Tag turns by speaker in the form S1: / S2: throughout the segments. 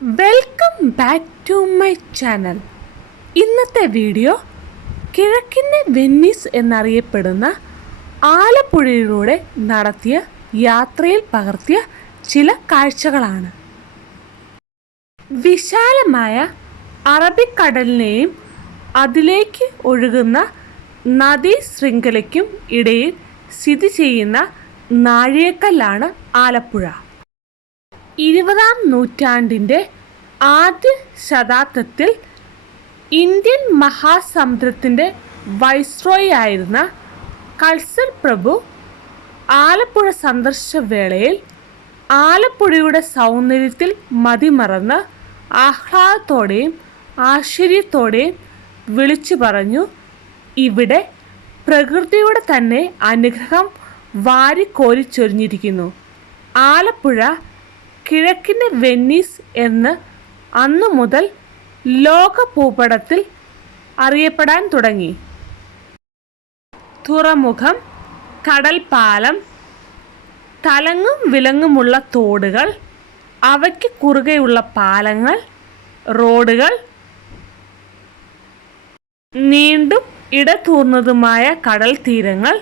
S1: Welcome back to my channel ഇന്നത്തെ video കിഴക്കിന്റെ Venice എന്നറിയപ്പെടുന്ന ആലപ്പുഴയിലൂടെ നടത്തിയ യാത്രയിൽ പകർത്തിയ ചില കാഴ്ചകളാണ്. വിശാലമായ അറബിക്കടലിനെയും അതിലേക്ക് ഒഴുകുന്ന നദീ ശൃംഖലയ്ക്കും ഇടയിൽ സ്ഥിതി ചെയ്യുന്ന നാഴികക്കല്ലാണ് ആലപ്പുഴ. ഇരുപതാം നൂറ്റാണ്ടിന്റെ ആദ്യ ശതാബ്ദത്തിൽ ഇന്ത്യൻ മഹാസമുദ്രത്തിന്റെ വൈസ്രോയി ആയിരുന്ന കൾസർ പ്രഭു ആലപ്പുഴ സന്ദർശ വേളയിൽ ആലപ്പുഴയുടെ സൗന്ദര്യത്തിൽ മതിമറന്ന് ആഹ്ലാദത്തോടെയും ആശ്ചര്യത്തോടെയും വിളിച്ചു പറഞ്ഞു ഇവിടെ പ്രകൃതിയുടെ തന്നെ അനുഗ്രഹം വാരിക്കോരിച്ചൊരിഞ്ഞിരിക്കുന്നു. ആലപ്പുഴ കിഴക്കിന്റെ വെന്നീസ് എന്ന് അന്നു മുതൽ ലോക ഭൂപടത്തിൽ അറിയപ്പെടാൻ തുടങ്ങി. തുറമുഖം കടൽപ്പാലം തലങ്ങും വിലങ്ങുമുള്ള തോടുകൾ അവയ്ക്ക് കുറുകെയുള്ള പാലങ്ങൾ റോഡുകൾ നീണ്ടും ഇടതൂർന്നതുമായ കടൽ തീരങ്ങൾ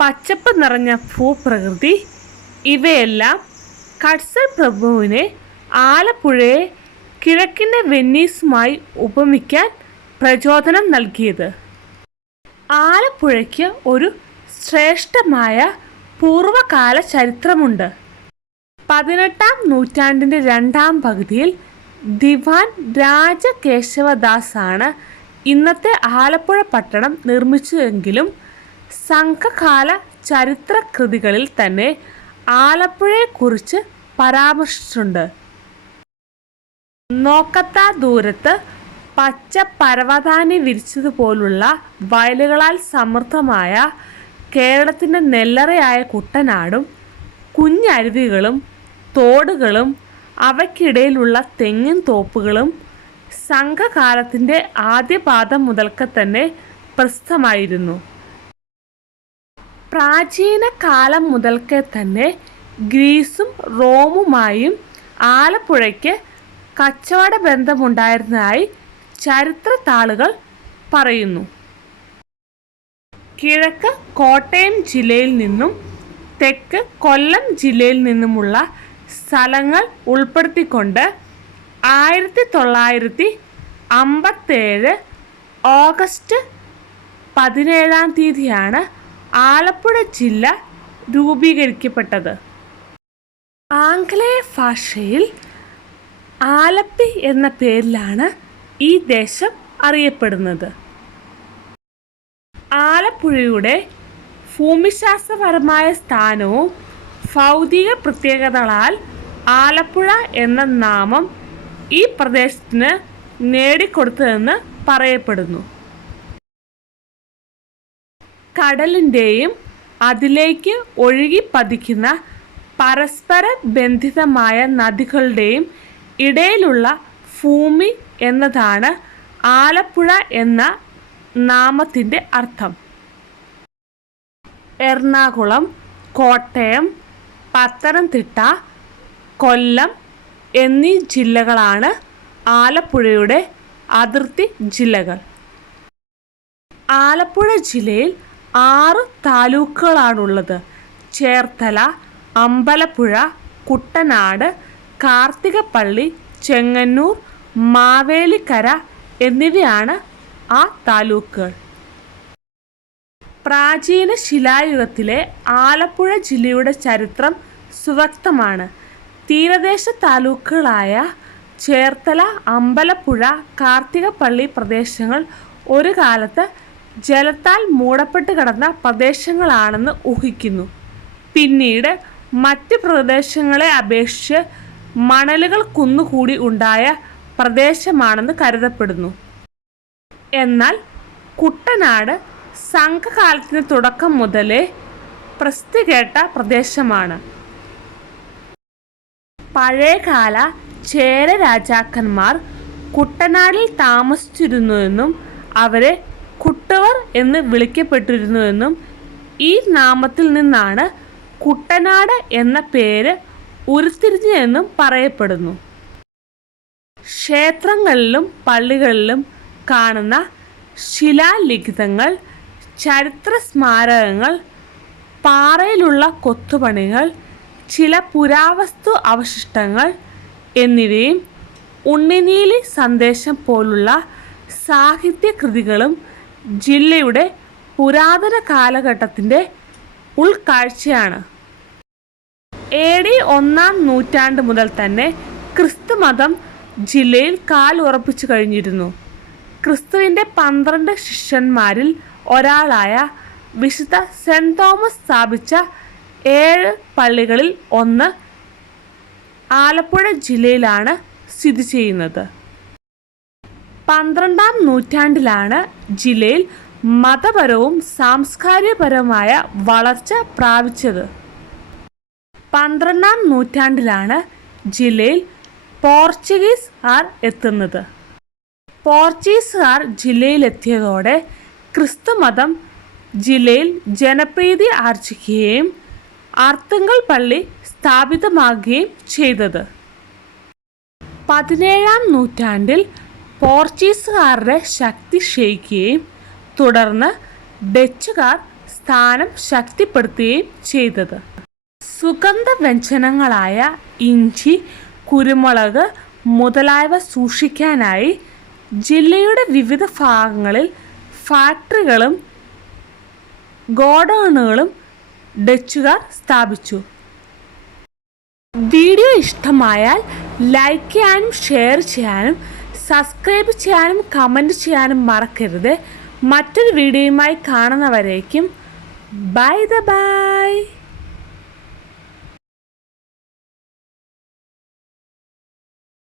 S1: പച്ചപ്പ് നിറഞ്ഞ ഭൂപ്രകൃതി ഇവയെല്ലാം കട്സർ പ്രഭുവിനെ ആലപ്പുഴയെ കിഴക്കിന്റെ വെന്നീസുമായി ഉപമിക്കാൻ പ്രചോദനം നൽകിയത്. ആലപ്പുഴയ്ക്ക് ഒരു ശ്രേഷ്ഠമായ പൂർവകാല ചരിത്രമുണ്ട്. പതിനെട്ടാം നൂറ്റാണ്ടിന്റെ രണ്ടാം പകുതിയിൽ ദിവാൻ രാജകേശവദാസാണ് ഇന്നത്തെ ആലപ്പുഴ പട്ടണം നിർമ്മിച്ചതെങ്കിലും സംഘകാല ചരിത്രകൃതികളിൽ തന്നെ ആലപ്പുഴയെക്കുറിച്ച് പരാമർശിച്ചിട്ടുണ്ട്. നോക്കത്താ ദൂരത്ത് പച്ച പരവതാനി വിരിച്ചതുപോലുള്ള വയലുകളാൽ സമൃദ്ധമായ കേരളത്തിന്റെ നെല്ലറയായ കുട്ടനാടും കുഞ്ഞരുവികളും തോടുകളും അവയ്ക്കിടയിലുള്ള തെങ്ങിൻ തോപ്പുകളും സംഘകാലത്തിന്റെ ആദ്യപാദം മുതൽക്ക് തന്നെ പ്രസിദ്ധമായിരുന്നു. പ്രാചീന കാലം മുതൽക്കേ തന്നെ ഗ്രീസും റോമുമായും ആലപ്പുഴയ്ക്ക് കച്ചവട ബന്ധമുണ്ടായിരുന്നതായി ചരിത്ര താളുകൾ പറയുന്നു. കിഴക്ക് കോട്ടയം ജില്ലയിൽ നിന്നും തെക്ക് കൊല്ലം ജില്ലയിൽ നിന്നുമുള്ള സ്ഥലങ്ങൾ ഉൾപ്പെടുത്തിക്കൊണ്ട് ആയിരത്തി തൊള്ളായിരത്തി അമ്പത്തേഴ് ഓഗസ്റ്റ് പതിനേഴാം തീയതിയാണ് ആലപ്പുഴ ജില്ല രൂപീകരിക്കപ്പെട്ടത്. ആംഗലേയ ഭാഷയിൽ ആലപ്പി എന്ന പേരിലാണ് ഈ ദേശം അറിയപ്പെടുന്നത്. ആലപ്പുഴയുടെ ഭൂമിശാസ്ത്രപരമായ സ്ഥാനവും ഭൗതിക പ്രത്യേകതകളാൽ ആലപ്പുഴ എന്ന നാമം ഈ പ്രദേശത്തിന് നേടിക്കൊടുത്തതെന്ന് പറയപ്പെടുന്നു. കടലിന്റെയും അതിലേക്ക് ഒഴുകി പതിക്കുന്ന പരസ്പര ബന്ധിതമായ നദികളുടെയും ഇടയിലുള്ള ഭൂമി എന്നതാണ് ആലപ്പുഴ എന്ന നാമത്തിന്റെ അർത്ഥം. എറണാകുളം കോട്ടയം പത്തനംതിട്ട കൊല്ലം എന്നീ ജില്ലകളാണ് ആലപ്പുഴയുടെ അതിർത്തി ജില്ലകൾ. ആലപ്പുഴ ജില്ലയിൽ ആറ് താലൂക്കുകളാണുള്ളത്. ചേർത്തല അമ്പലപ്പുഴ കുട്ടനാട് കാർത്തികപ്പള്ളി ചെങ്ങന്നൂർ മാവേലിക്കര എന്നിവയാണ് ആ താലൂക്കുകൾ. പ്രാചീന ശിലായുഗത്തിലെ ആലപ്പുഴ ജില്ലയുടെ ചരിത്രം സുവക്തമാണ് തീരദേശ താലൂക്കുകളായ ചേർത്തല അമ്പലപ്പുഴ കാർത്തികപ്പള്ളി പ്രദേശങ്ങൾ ഒരു കാലത്ത് ജലത്താൽ മൂടപ്പെട്ട് കിടന്ന പ്രദേശങ്ങളാണെന്ന് ഊഹിക്കുന്നു. പിന്നീട് മറ്റ് പ്രദേശങ്ങളെ അപേക്ഷിച്ച് മണലുകൾ കുന്നുകൂടി ഉണ്ടായ പ്രദേശമാണെന്ന് കരുതപ്പെടുന്നു. എന്നാൽ കുട്ടനാട് സംഘകാലത്തിന് തുടക്കം മുതലേ പ്രസിദ്ധി കേട്ട പ്രദേശമാണ്. പഴയകാല ചേര രാജാക്കന്മാർ കുട്ടനാടിൽ താമസിച്ചിരുന്നുവെന്നും അവരെ കുട്ടവർ എന്ന് വിളിക്കപ്പെട്ടിരുന്നുവെന്നും ഈ നാമത്തിൽ നിന്നാണ് കുട്ടനാട് എന്ന പേര് ഉരുത്തിരിഞ്ഞതെന്നും പറയപ്പെടുന്നു. ക്ഷേത്രങ്ങളിലും പള്ളികളിലും കാണുന്ന ശിലാലിഖിതങ്ങൾ ചരിത്ര സ്മാരകങ്ങൾ പാറയിലുള്ള കൊത്തുപണികൾ ചില പുരാവസ്തു അവശിഷ്ടങ്ങൾ എന്നിവയും ഉണ്ണിനീലി സന്ദേശം പോലുള്ള സാഹിത്യകൃതികളും ജില്ലയുടെ പുരാതന കാലഘട്ടത്തിന്റെ ഉൾക്കാഴ്ചയാണ്. എ ഡി ഒന്നാം നൂറ്റാണ്ട് മുതൽ തന്നെ ക്രിസ്തുമതം ജില്ലയിൽ കാലുറപ്പിച്ചു കഴിഞ്ഞിരുന്നു. ക്രിസ്തുവിന്റെ പന്ത്രണ്ട് ശിഷ്യന്മാരിൽ ഒരാളായ വിശുദ്ധ സെന്റ് തോമസ് സ്ഥാപിച്ച ഏഴ് പള്ളികളിൽ ഒന്ന് ആലപ്പുഴ ജില്ലയിലാണ് സ്ഥിതി ചെയ്യുന്നത്. പന്ത്രണ്ടാം നൂറ്റാണ്ടിലാണ് ജില്ലയിൽ മതപരവും സാംസ്കാരികപരവുമായ വളർച്ച പ്രാപിച്ചത്. പന്ത്രണ്ടാം നൂറ്റാണ്ടിലാണ് ജില്ലയിൽ പോർച്ചുഗീസ് ആർ എത്തുന്നത്. പോർച്ചുഗീസുകാർ ജില്ലയിലെത്തിയതോടെ ക്രിസ്തുമതം ജില്ലയിൽ ജനപ്രീതി ആർജിക്കുകയും അർത്തുങ്കൽ പള്ളി സ്ഥാപിതമാകുകയും ചെയ്തത്. പതിനേഴാം നൂറ്റാണ്ടിൽ പോർച്ചുഗീസുകാരുടെ ശക്തി ക്ഷയിക്കുകയും തുടർന്ന് ഡച്ചുകാർ സ്ഥാനം ശക്തിപ്പെടുത്തുകയും ചെയ്തത്. സുഗന്ധവ്യഞ്ജനങ്ങളായ ഇഞ്ചി കുരുമുളക് മുതലായവ സൂക്ഷിക്കാനായി ജില്ലയുടെ വിവിധ ഭാഗങ്ങളിൽ ഫാക്ടറികളും ഗോഡൗണുകളും ഡച്ചുകാർ സ്ഥാപിച്ചു. വീഡിയോ ഇഷ്ടമായാൽ ലൈക്ക് ചെയ്യാനും ഷെയർ ചെയ്യാനും സബ്സ്ക്രൈബ് ചെയ്യാനും കമന്റ് ചെയ്യാനും മറക്കരുത്. മറ്റൊരു വീഡിയോയുമായി കാണുന്നവരേക്കും. By the by